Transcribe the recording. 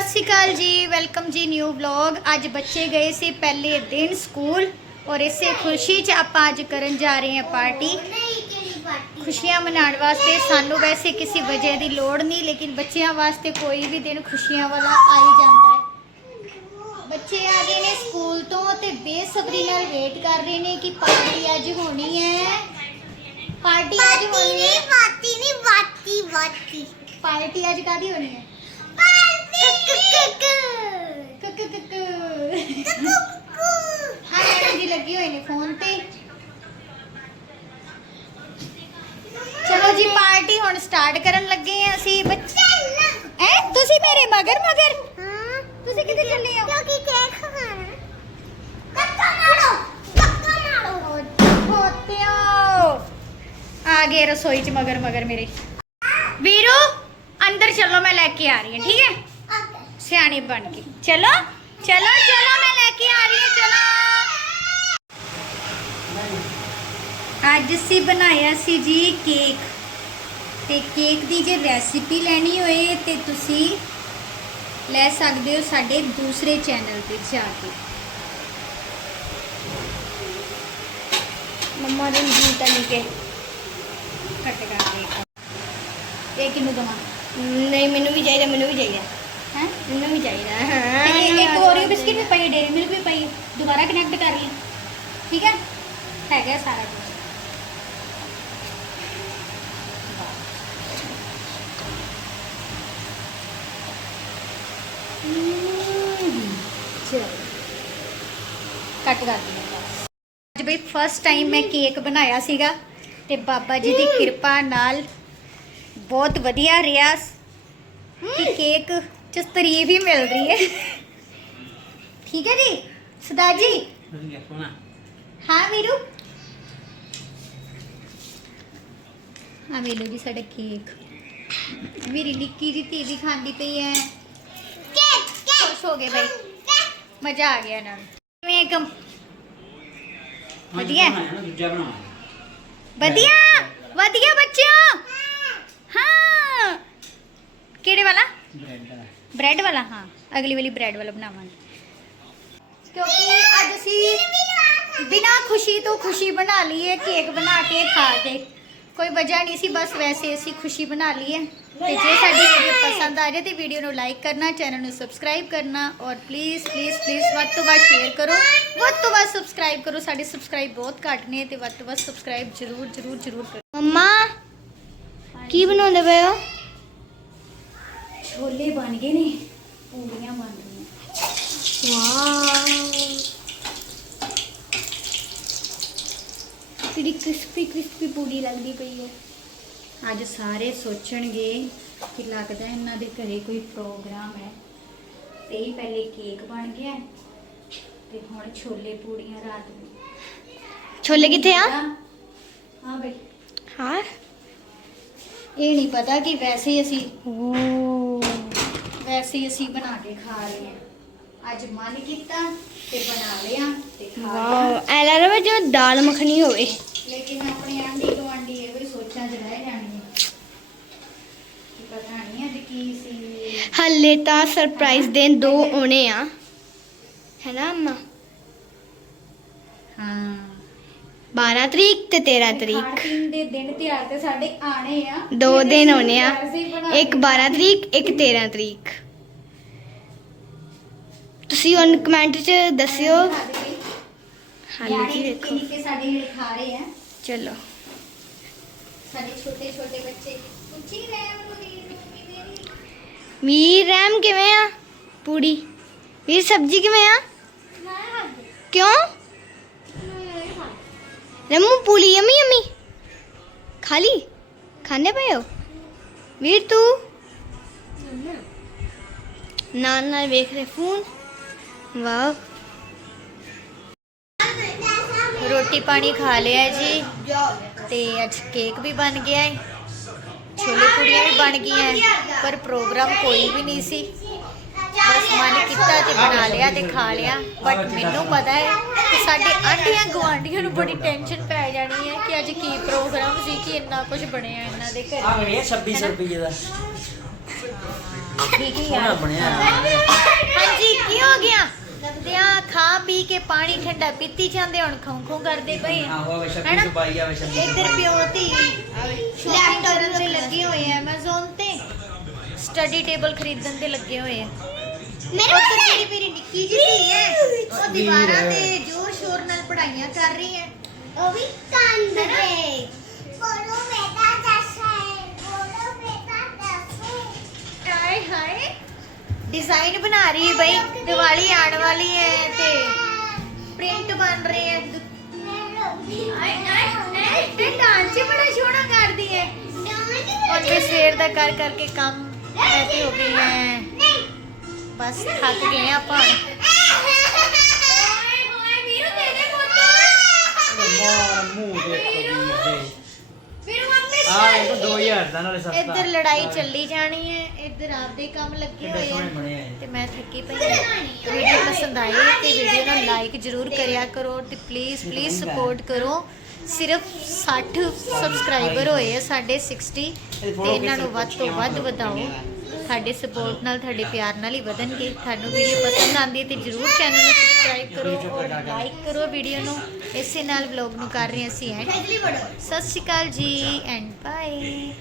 ਸਤਿ ਸ਼੍ਰੀ ਅਕਾਲ ਜੀ ਵੈਲਕਮ ਜੀ ਨਿਊ ਵਲੌਗ। ਅੱਜ ਬੱਚੇ ਗਏ ਸੀ ਪਹਿਲੇ ਦਿਨ ਸਕੂਲ ਔਰ ਇਸੇ ਖੁਸ਼ੀ 'ਚ ਆਪਾਂ ਅੱਜ ਕਰਨ ਜਾ ਰਹੇ ਹਾਂ ਪਾਰਟੀ। ਖੁਸ਼ੀਆਂ ਮਨਾਉਣ ਵਾਸਤੇ ਸਾਨੂੰ ਵੈਸੇ ਕਿਸੇ ਵਜ੍ਹਾ ਦੀ ਲੋੜ ਨਹੀਂ ਲੇਕਿਨ ਬੱਚਿਆਂ ਵਾਸਤੇ ਕੋਈ ਵੀ ਦਿਨ ਖੁਸ਼ੀਆਂ ਵਾਲਾ ਆ ਹੀ ਜਾਂਦਾ ਹੈ। ਬੱਚੇ ਆ ਗਏ ਨੇ ਸਕੂਲ ਤੋਂ ਤੇ ਬੇਸਬਰੀ ਨਾਲ ਵੇਟ ਕਰ ਰਹੇ ਨੇ ਕਿ ਪਾਰਟੀ ਅੱਜ ਹੋਣੀ ਹੈ। ਪਾਰਟੀ ਅੱਜ ਹੋਣੀ ਹੈ। ਵਾਤੀ ਨਹੀਂ ਵਾਤੀ ਵਾਤੀ ਪਾਰਟੀ ਅੱਜ ਕਾਦੀ ਹੋਣੀ ਹੈ? ਕੁਕ ਕੁਕ ਹਾਂ ਮੈਡਮ ਲੱਗੀ ਹੋਈ ਨੇ ਫੋਨ ਤੇ ਚਲੋ ਜੀ ਪਾਰਟੀ ਹੁਣ ਸਟਾਰਟ ਕਰਨ ਲੱਗੇ ਆ ਅਸੀਂ ਬੱਚੇ ਐ ਤੁਸੀਂ ਮੇਰੇ ਮਗਰ ਮਗਰ ਤੁਸੀਂ ਕਿੱਥੇ ਚੱਲੇ ਹੋ ਕਿਉਂਕਿ ਕੇਕ ਖਾਣਾ ਕੱਕਾ ਮਾਰੋ ਕੱਕਾ ਮਾਰੋ ਹੋਤਿਓ ਆ ਗਏ ਰਸੋਈ ਚ ਮਗਰ ਮਗਰ ਮੇਰੇ ਵੀਰੂ ਅੰਦਰ ਚਲੋ ਮੈਂ ਲੈ ਕੇ ਆ ਰਹੀ ਹਾਂ ਠੀਕ ਹੈ ਸਿਆਣੀ ਬਣ ਕੇ। ਚਲੋ ਚਲੋ ਚਲੋ ਮੈਂ ਲੈ ਕੇ ਆ ਰਹੀ ਹਾਂ ਚਲੋ। ਅੱਜ ਅਸੀਂ ਬਣਾਇਆ ਸੀ ਜੀ ਕੇਕ। ਤੇ ਕੇਕ ਦੀ ਜੇ ਰੈਸਿਪੀ ਲੈਣੀ ਹੋਏ ਤੇ ਤੁਸੀਂ ਲੈ ਸਕਦੇ ਹੋ ਸਾਡੇ ਦੂਸਰੇ ਚੈਨਲ ਤੇ ਜਾ ਕੇ। ਮੰਮਾ ਨੇ ਜੀ ਤਾਂ ਨਹੀਂ ਕੇ ਕੱਟ ਕਰ ਦੇ। ਇਹ ਕਿਨੂੰ ਦਵਾਂ? ਨਹੀਂ ਮੈਨੂੰ ਵੀ ਚਾਹੀਦਾ ਮੈਨੂੰ ਵੀ ਚਾਹੀਦਾ। ਹੈ? ਮੈਨੂੰ ਵੀ ਚਾਹੀਦਾ ਤੇ ਇਹ ਇੱਕ ਓਰੀਓ ਬਿਸਕਿਟ ਵੀ ਪਈ ਡੇਰੀ ਮਿਲਕ ਵੀ ਪਈ ਦੁਬਾਰਾ ਕਨੈਕਟ ਕਰ ਲਈ। ਠੀਕ ਹੈ? ਹੈਗਾ ਸਾਰਾ ਕੁਝ ਚਲੋ। ਕੱਟ ਕਰ ਦਿੰਦੇ ਅੱਜ ਬਈ ਫਸਟ ਟਾਈਮ ਮੈਂ ਕੇਕ ਬਣਾਇਆ ਸੀਗਾ ਤੇ ਬਾਬਾ ਜੀ ਦੀ ਕਿਰਪਾ ਨਾਲ ਬਹੁਤ ਵਧੀਆ ਰਿਹਾ। ਕਿ ਕੇਕ ਚ ਤਾਰੀਫ ਹੀ ਮਿਲ ਰਹੀ ਹੈ ਠੀਕ ਹੈ ਜੀ ਸਦਾ ਜੀ ਹਾਂ ਵੀਰੂ ਹਾਂ ਵੇਲੋ ਜੀ ਸਾਡਾ ਕੇਕ ਮੇਰੀ ਨਿੱਕੀ ਜੀ ਧੀ ਦੀ ਖਾਂਦੀ ਪਈ ਹੈ ਕੇਕ ਖੁਸ਼ ਹੋ ਗਏ ਬਈ ਮਜ਼ਾ ਆ ਗਿਆ ਨਾ ਕਿਵੇਂ ਕਮ ਵਧੀਆ ਦੂਜਾ ਬਣਾਉਣਾ ਵਧੀਆ ਵਧੀਆ ਬੱਚਿਓ ਹਾਂ ਕਿਹੜੇ ਵਾਲਾ ਬ੍ਰੈਡ ਦਾ ਬ੍ਰੈਡ ਵਾਲਾ ਹਾਂ ਅਗਲੀ ਵਾਲੀ ਬ੍ਰੈਡ ਵਾਲਾ ਬਣਾਵਾਂਗੇ। ਕਿਉਂਕਿ ਅੱਜ ਅਸੀਂ ਬਿਨਾਂ ਖੁਸ਼ੀ ਤੋਂ ਖੁਸ਼ੀ ਬਣਾ ਲਈ ਹੈ ਕੇਕ ਬਣਾ ਕੇ ਖਾ ਕੇ। ਕੋਈ ਵਜ੍ਹਾ ਨਹੀਂ ਸੀ ਬਸ ਵੈਸੇ ਅਸੀਂ ਖੁਸ਼ੀ ਬਣਾ ਲਈ ਹੈ। ਤੇ ਜੇ ਸਾਡੀ ਵੀਡੀਓ ਪਸੰਦ ਆ ਜਾਏ ਤੇ ਵੀਡੀਓ ਨੂੰ ਲਾਈਕ ਕਰਨਾ ਚੈਨਲ ਨੂੰ ਸਬਸਕ੍ਰਾਈਬ ਕਰਨਾ ਔਰ ਪਲੀਜ਼ ਪਲੀਜ਼ ਪਲੀਜ਼ ਵੱਧ ਤੋਂ ਵੱਧ ਸ਼ੇਅਰ ਕਰੋ। ਵੱਧ ਤੋਂ ਵੱਧ ਸਬਸਕ੍ਰਾਈਬ ਕਰੋ ਸਾਡੇ ਸਬਸਕ੍ਰਾਈਬ ਬਹੁਤ ਘੱਟ ਨੇ ਤੇ ਵੱਧ ਤੋਂ ਵੱਧ ਸਬਸਕ੍ਰਾਈਬ ਜ਼ਰੂਰ ਜ਼ਰੂਰ ਜ਼ਰੂਰ ਕਰੋ। ਮੰਮਾ ਕੀ ਬਣਾਉਂਦੇ ਪਏ ਹੋ? ਛੋਲੇ ਬਣ ਗਏ ਨੇ। ਪੂਰੀਆਂ ਬਣ ਰਹੀਆਂ ਵਾਓ ਕਿਹੜੀ ਕ੍ਰਿਸਪੀ ਕ੍ਰਿਸਪੀ ਪੂਰੀ ਲੱਗਦੀ ਪਈ ਹੈ ਅੱਜ ਸਾਰੇ ਸੋਚਣਗੇ ਕਿ ਲੱਗਦਾ ਇਹਨਾਂ ਦੇ ਘਰੇ ਕੋਈ ਪ੍ਰੋਗਰਾਮ ਹੈ ਤੇ ਹੀ ਪਹਿਲੇ ਕੇਕ ਬਣ ਗਿਆ ਹੈ, ਤੇ ਹੁਣ ਛੋਲੇ ਪੂੜੀਆਂ ਰਾਤ ਨੂੰ ਛੋਲੇ ਕਿੱਥੇ ਆ ਹਾਂ ਬਈ ਹਾਂ ਇਹ ਨਹੀਂ ਪਤਾ ਕਿ ਵੈਸੇ ਹੀ ਅਸੀਂ ਵੈਸੇ ਹੀ ਅਸੀਂ ਬਣਾ ਕੇ ਖਾ ਰਹੇ ਹਾਂ। ਅੱਜ ਮਨ ਕੀਤਾ ਤੇ ਬਣਾ ਲਿਆ ਤੇ ਖਾ ਵਾਓ ਲਿਆ ਐ ਲੱਗ ਰਿਹਾ ਜਿਵੇਂ ਦਾਲ ਮੱਖਣੀ ਹੋਵੇ। ਲੇਕਿਨ ਆਪਣੇ ਆਂਢੀ ਗੁਆਂਢੀ ਇਹ ਵੀ ਸੋਚਾਂ 'ਚ ਰਹਿ ਜਾਣਗੇ ਕਿ ਪਤਾ ਨਹੀਂ ਅੱਜ ਕੀ ਸੀ। ਹੱਲੇ ਤਾਂ ਸਰਪ੍ਰਾਈਜ਼ ਦੇਣ ਦੋ ਆਉਣੇ ਆ। ਹੈ ਨਾ ਅੰਮਾ? ਹਾਂ। 12 ਤਰੀਕ ਤੇ 13 ਖਾਣ ਤਰੀਕ ਦੇ ਦਿਨ ਤਿਉਹਾਰ ਤੇ ਸਾਡੇ ਆਣੇ ਆ। ਦੋ ਦਿਨ ਆਉਣੇ ਆ। ਇੱਕ ਕੇ 12 ਤਰੀਕ ਇੱਕ 13 ਤਰੀਕ। ਤੁਸੀਂ ਹੁਣ ਕਮੈਂਟ 'ਚ ਦੱਸਿਓ। ਨਿਆਣੇ ਜੀ ਦੇਖੋ। ਨਿੱਕੇ ਸਾਡੇ ਖਾ ਰਹੇ ਆ। ਚਲੋ। ਸਾਡੇ ਛੋਟੇ ਛੋਟੇ ਬੱਚੇ ਉੱਚੀ ਰਹਿ ਮੇਰੀ ਮੇਰੀ ਵੀਰ ਰੈਮ ਕਿਵੇਂ ਆ? ਪੂੜੀ। ਵੀਰ ਸਬਜ਼ੀ ਕਿਵੇਂ ਆ? ਕਿਉਂ? ਰਮੂ ਪੂਲੀ ਯਮੀ ਯਮੀ ਖਾਲੀ ਖਾਣੇ ਪਏ ਹੋ ਵੀਰ ਤੂੰ ਨਾਲ ਨਾਲ ਵੇਖ ਰਹੇ ਫੋਨ ਵਾਹ ਰੋਟੀ ਪਾਣੀ ਖਾ ਲਿਆ ਜੀ ਤੇ ਅੱਜ ਕੇਕ ਵੀ ਬਣ ਗਿਆ ਹੈ ਛੋਲੇ ਪੂੜੀਆਂ ਵੀ ਬਣ ਗਈਆਂ ਪਰ ਪ੍ਰੋਗਰਾਮ ਕੋਈ ਵੀ ਨਹੀਂ ਸੀ ਬਸ ਮਨ ਕੀਤਾ ਤੇ ਬਣਾ ਲਿਆ ਤੇ ਖਾ ਲਿਆ। ਬਟ ਮੈਨੂੰ ਪਤਾ ਹੈ ਕਿ ਸਾਡੇ ਆਂਢੀਆਂ ਗੁਆਂਢੀਆਂ ਨੂੰ ਬੜੀ ਟੈਨਸ਼ਨ ਪੈ ਜਾਣੀ ਹੈ ਕਿ ਅੱਜ ਕੀ ਪ੍ਰੋਗਰਾਮ ਸੀ ਕਿ ਇੰਨਾ ਕੁਝ ਬਣਿਆ ਇਹਨਾਂ ਦੇ ਆ ਘਰੇ ਗਏ 2600 ਰੁਪਏ ਦਾ। ਠੀਕ ਹੀ ਸੋਹਣਾ ਬਣਿਆ। ਹਾਂਜੀ ਕੀ ਹੋ ਗਿਆ? ਤੇ ਆ ਖਾ ਪੀ ਕੇ ਪਾਣੀ ਠੰਡਾ ਪੀਤੀ ਜਾਂਦੇ ਹੁਣ ਖੋਂ ਖੋਂ ਕਰਦੇ ਪਏ। ਆ ਆਹੋ ਆ। ਇੱਧਰ ਪਿਓ ਸ਼ਾਪਿੰਗ ਕਰਨ ਤੇ ਲੱਗੇ ਹੋਏ ਆ Amazon ਤੇ। ਸਟੱਡੀ ਟੇਬਲ ਖਰੀਦਣ ਤੇ ਲੱਗੇ ਹੋਏ ਆ। ਮੇਰੇ ਉੱਧਰ ਜਿਹੜੀ ਮੇਰੀ ਨਿੱਕੀ ਜਿਹੀ ਧੀ ਹੈ। ਉਹ ਦੀਵਾਰਾਂ ਤੇ ਜ਼ੋਰ ਸ਼ੋਰ ਨਾਲ ਪੜ੍ਹਾਈਆਂ ਕਰ ਰਹੀ ਹੈ। ਉਹ ਵੀ ਕੰਨ? ਤੇ। ਬੋਲੋ ਬੇਟਾ ਦੱਸੇ ਬੋਲੋ ਬੇਟਾ ਦੱਸੇ ਹਾਏ ਹਾਏ। ਡਿਜ਼ਾਈਨ ਬਣਾ ਰਹੀ ਹੈ ਬਈ ਦੀਵਾਲੀ ਆਉਣ ਵਾਲੀ ਹੈ ਤੇ ਪ੍ਰਿੰਟ ਬਣ ਰਹੇ ਹੈ। ਆਏ ਆਏ ਡਾਂਸ ਹੀ ਬੜਾ ਸੋਹਣਾ ਕਰਦੀ ਹੈ। ਹੁਣ ਮੈਂ ਸਵੇਰ ਦਾ ਕਰ ਕਰਕੇ ਕੰਮ ਤੇ ਹੋ ਗਈ ਹੈ। ਬਸ ਥੱਕ ਗਏ ਆਪਾਂ। ਆ ਇਹ ਤਾਂ 2000 ਦਾ ਨਾਲੇ ਸਸਤਾ। ਇੱਧਰ ਲੜਾਈ ਚੱਲੀ ਜਾਣੀ ਹੈ ਇੱਧਰ ਆਪਦੇ ਕੰਮ ਲੱਗੇ ਹੋਏ ਆ। ਤੇ ਮੈਂ ਥੱਕੀ ਪਈ ਹਾਂ। ਵੀਡੀਓ ਪਸੰਦ ਆਈ ਤੇ ਵੀਡੀਓ ਨੂੰ ਲਾਈਕ ਜ਼ਰੂਰ ਕਰਿਆ ਕਰੋ ਤੇ ਪਲੀਜ਼ ਪਲੀਜ਼ ਸਪੋਰਟ ਕਰੋ। ਸਿਰਫ 60 ਸਬਸਕ੍ਰਾਈਬਰ ਹੋਏ ਆ ਸਾਡੇ 60 ਤੇ ਇਹਨਾਂ ਨੂੰ ਵੱਧ ਤੋਂ ਵੱਧ ਵਧਾਓ। ਸਾਡੇ ਸਪੋਰਟ ਨਾਲ ਤੁਹਾਡੇ ਪਿਆਰ ਨਾਲ ਹੀ ਵਧਣਗੇ। ਤੁਹਾਨੂੰ ਵੀਡੀਓ ਪਸੰਦ ਆਉਂਦੀ ਹੈ ਤੇ ਜਰੂਰ ਚੈਨਲ ਨੂੰ ਸਬਸਕ੍ਰਾਈਬ ਕਰੋ ਔਰ ਲਾਈਕ ਕਰੋ ਵੀਡੀਓ ਨੂੰ। ਇਸੇ ਨਾਲ ਵਲੌਗ ਨੂੰ ਕਰ ਰਹੇ ਅਸੀਂ ਐਂਡ ਸਤਿ ਸ਼੍ਰੀ ਅਕਾਲ ਜੀ ਐਂਡ ਬਾਏ